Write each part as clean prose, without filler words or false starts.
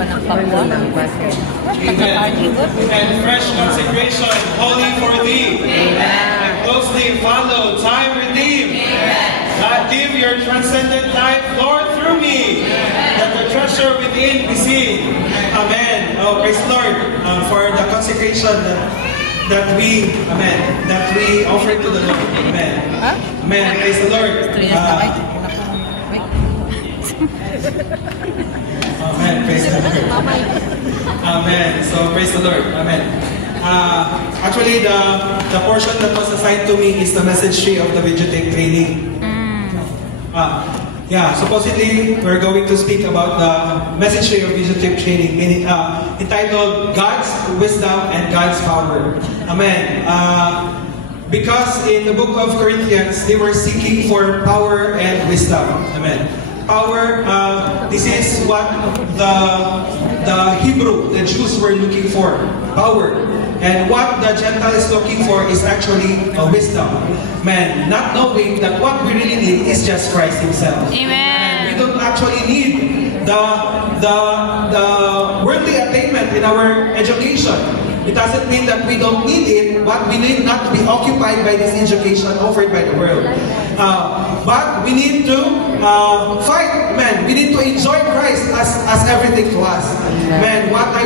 And fresh consecration, holy for thee. And closely follow, time redeemed. God, give your transcendent life, Lord, through me, that the treasure within be seen. Amen. Oh, praise the Lord for the consecration that we offer to the Lord. Amen. Amen. Praise the Lord. Amen. Praise the Lord. Amen. So praise the Lord. Amen. Actually, the portion that was assigned to me is the message tree of the videotape training. Supposedly we're going to speak about the message tree of videotape training, entitled God's Wisdom and God's Power. Amen. Because in the book of Corinthians, they were seeking for power and wisdom. Amen. Power, this is what the Hebrew, the Jews were looking for. Power. And what the Gentile is looking for is actually wisdom. Man, not knowing that what we really need is just Christ Himself. Amen. And we don't actually need the worldly attainment in our education. It doesn't mean that we don't need it, but we need not to be occupied by this education offered by the world. But we need to fight, man. We need to enjoy Christ as everything to us. Man, what I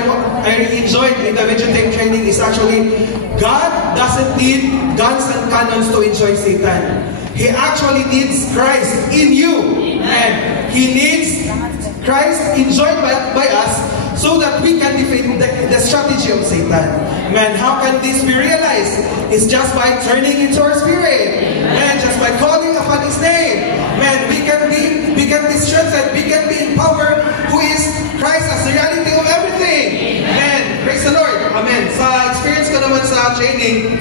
enjoyed in the videotape training is actually God doesn't need guns and cannons to enjoy Satan. He actually needs Christ in you. Man, He needs Christ enjoyed by us so that we can defeat the strategy of Satan. Man, how can this be realized? It's just by turning into our spirit. Man, just by calling upon His name. Man, we can be strengthened. We can be empowered. Who is Christ as the reality of everything. Man, praise the Lord. Amen. Sa experience ko naman sa training,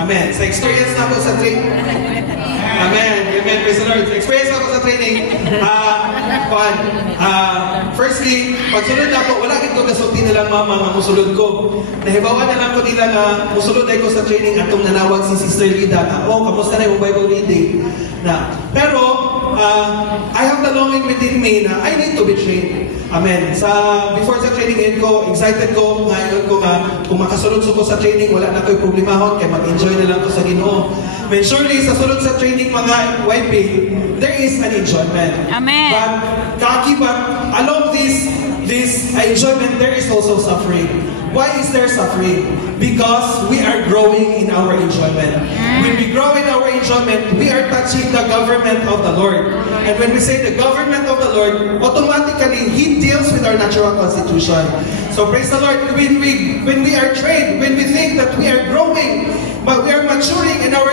amen. Sa experience na ako sa training. Amen. Amen. Praise the Lord. Sa experience ako sa training, firstly, pagsunod na ako, wala ito kasulti nilang mga musulod ko. Nahibawan na lang ko nila na musulod ay ko sa training atong nanawag si Sister Lida na, kamusta na yung Bible reading? Pero, I have the longing within me na I need to be trained. Amen. Before sa training ko, excited ko, ngayon ko kung makasunod ko sa training, wala na ko'y problemahon, kaya mag-enjoy na lang ko sa Ginoo. But surely, sa sunod sa training mga YP, there is an enjoyment. Amen. But along this enjoyment, there is also suffering. Why is there suffering? Because we are growing in our enjoyment. When we grow in our enjoyment, we are touching the government of the Lord. And when we say the government of the Lord, automatically, He deals with our natural constitution. So praise the Lord. When we are trained, when we think that we are growing, but we are maturing in our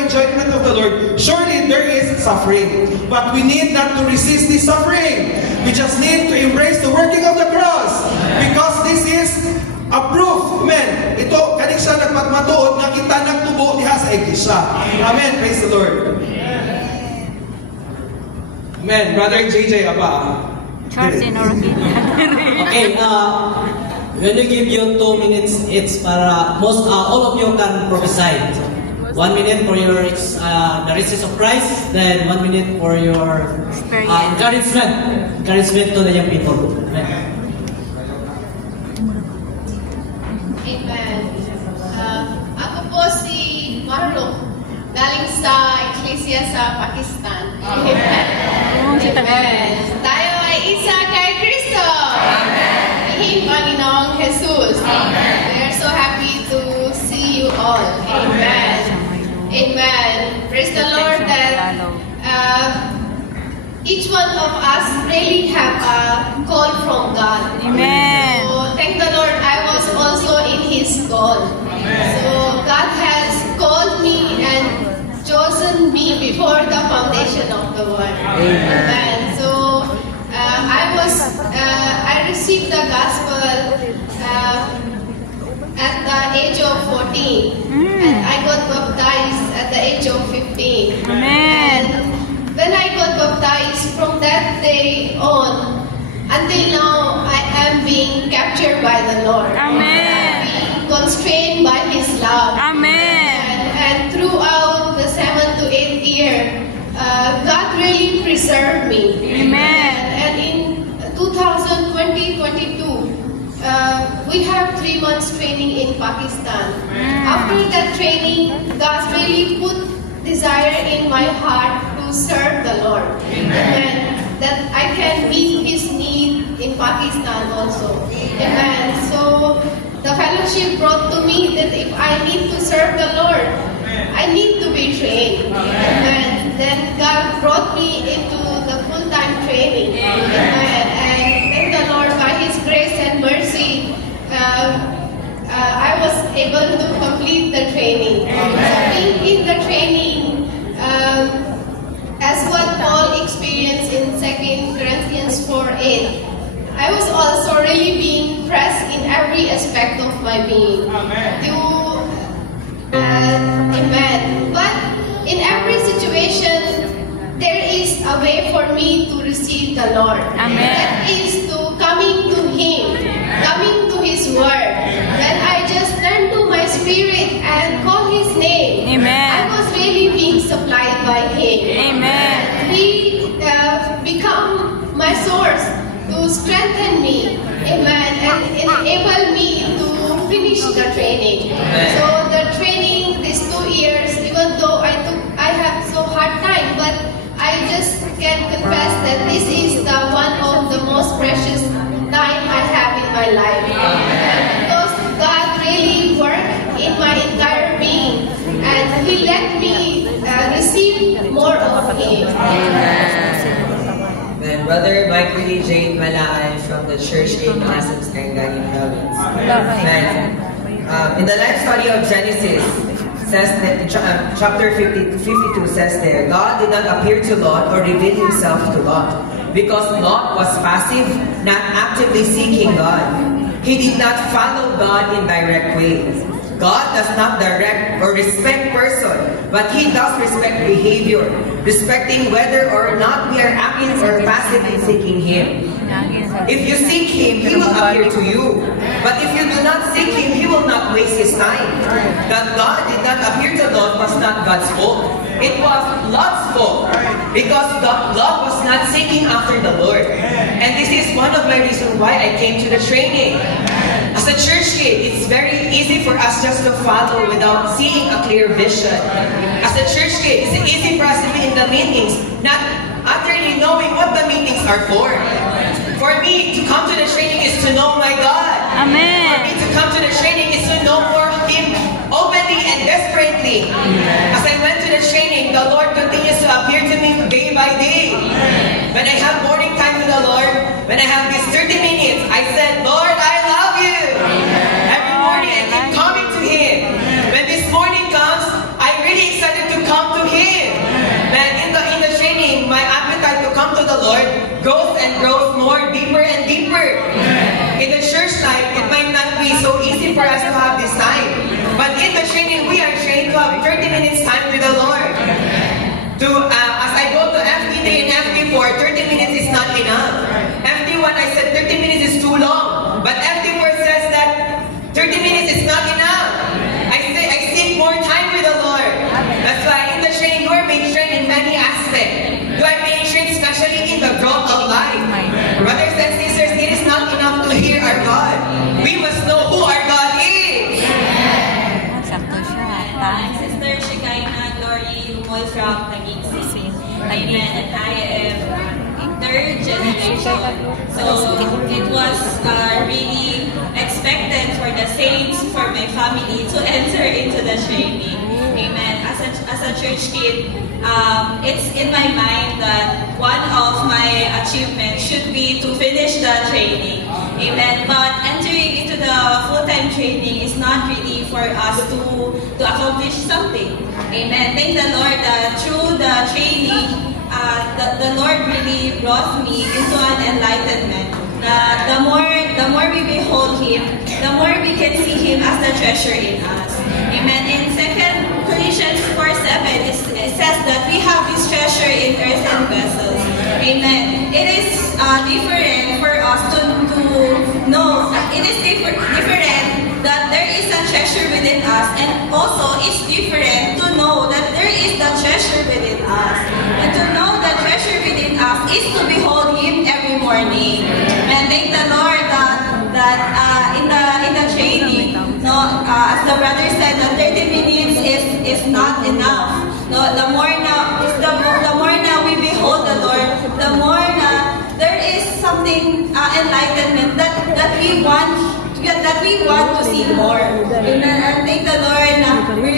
enjoyment of the Lord, surely there is suffering. But we need not to resist this suffering. We just need to embrace the working of the cross. Because this is a proof, amen. Ito, kaning siya nagpagmatuod nga kita nagtubo diha sa iglesia. Amen. Praise the Lord. Amen. Brother JJ, aba. Okay, when we give you 2 minutes, it's para all of you can prophesy. 1 minute for your the riches of Christ, then 1 minute for your encouragement to the young people. Amen. Amen. Ako po si Marlo, galing sa Iglesia sa Pakistan. Amen. Amen. Tayo ay isa kay Kristo. Amen. Hing Panginoong Jesus. Amen. We are so happy to see you all. Amen. Amen. Praise the Lord that each one of us really have a call from God. Amen. So thank the Lord, I was also in His call. Amen. So God has called me and chosen me before the foundation of the world. Amen. So I received the gospel at the age of 14, and I got baptized at the age of 15. Amen. And when I got baptized, from that day on, until now, I am being captured by the Lord. Amen. Being constrained by His love. Amen. And throughout the 7th to 8th year, God really preserved me. Amen. And in 2023, 3 months training in Pakistan. After that training, God really put desire in my heart to serve the Lord. Amen. That I can meet His need in Pakistan also. Amen. So the fellowship brought to me that if I need to serve the Lord, I need to be trained. Amen. Then God brought me into the full-time training. Amen. And thank the Lord, by His grace and mercy, I was able to complete the training. So being in the training, as what Paul experienced in 2 Corinthians 4:8, I was also really being pressed in every aspect of my being. Amen. But in every situation, there is a way for me to receive the Lord. Amen. That is to coming to Him, coming to His Word. When I just turn to my spirit and call His name, Amen. I was really being supplied by Him. Amen. He become my source to strengthen me, amen, and enable me to finish the training. So the training, these 2 years, even though I have so hard time, but I just can confess that this is the one of the most precious time I have in my life. Because God really worked in my entire being, and He let me receive more of Him. And Brother Mike Willie Jane Malaan from the Church in Pasig, Sarangani Province. And in the life study of Genesis, says that chapter 52 says there, God did not appear to Lot or reveal Himself to Lot, because Lot was passive, not actively seeking God. He did not follow God in direct ways. God does not direct or respect person, but He does respect behavior, respecting whether or not we are active or passive in seeking Him. If you seek Him, He will appear to you. But if you do not seek Him, He will not waste His time. That God did not appear to Lot was not God's fault. It was Lot's fault, because Lot was not seeking after the Lord. And this is one of my reasons why I came to the training. As a church kid, it's very easy for us just to follow without seeing a clear vision. As a church kid, it's easy for us to be in the meetings, not utterly knowing what the meetings are for. For me, to come to the training is to know my God. Amen. For me to come to the training is to know more Him openly and desperately. As I went to the training, the Lord continues to appear to me day by day. When I have morning time with the Lord, when I have these 30 minutes, I said, Lord, I love you. Every morning I keep coming to Him. When this morning comes, I'm really excited to come to Him. And in the training, my appetite to come to the Lord grows and grows more, deeper and deeper. In the church life, it might not be so easy for us to have this time. But in the training, we are trained to have 30 minutes time with the Lord. As I go to FD3 and FD4, 30 minutes is not enough. FD1, I said 30 minutes is too long. But FD4 says that 30 minutes is not enough. I seek more time with the Lord. That's why in the training, you are being trained in many aspects. You are being trained especially in the growth of life. Brothers and sisters, it is not enough to hear our God. We must know who our God is. Sister Shekinah Glory Humol from Taguig City. Amen. And I am third generation. So it was really expected for the saints, for my family to enter into the training. Amen. As a church kid, it's in my mind that one of my achievements should be to finish the training. Amen. But entering into the full-time training is not really for us to accomplish something. Amen. Thank the Lord that through the training, the Lord really brought me into an enlightenment. The more we behold Him, the more we can see Him as the treasure in us. Amen. In 2 Corinthians 4:7, it says that we have this treasure in earthen vessels. Amen. It is different for us to know. It is different that there is a treasure within us, and also it's different to know that there is the treasure within us. And to know the treasure within us is to behold Him every morning. And thank the Lord that in the training, not enough. No, the more na we behold the Lord, the more na there is something enlightenment that we want to see more. Amen. And thank the Lord na we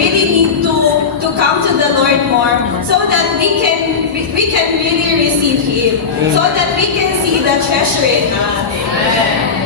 really need to come to the Lord more so that we can really receive Him, so that we can see the treasure in us. Amen.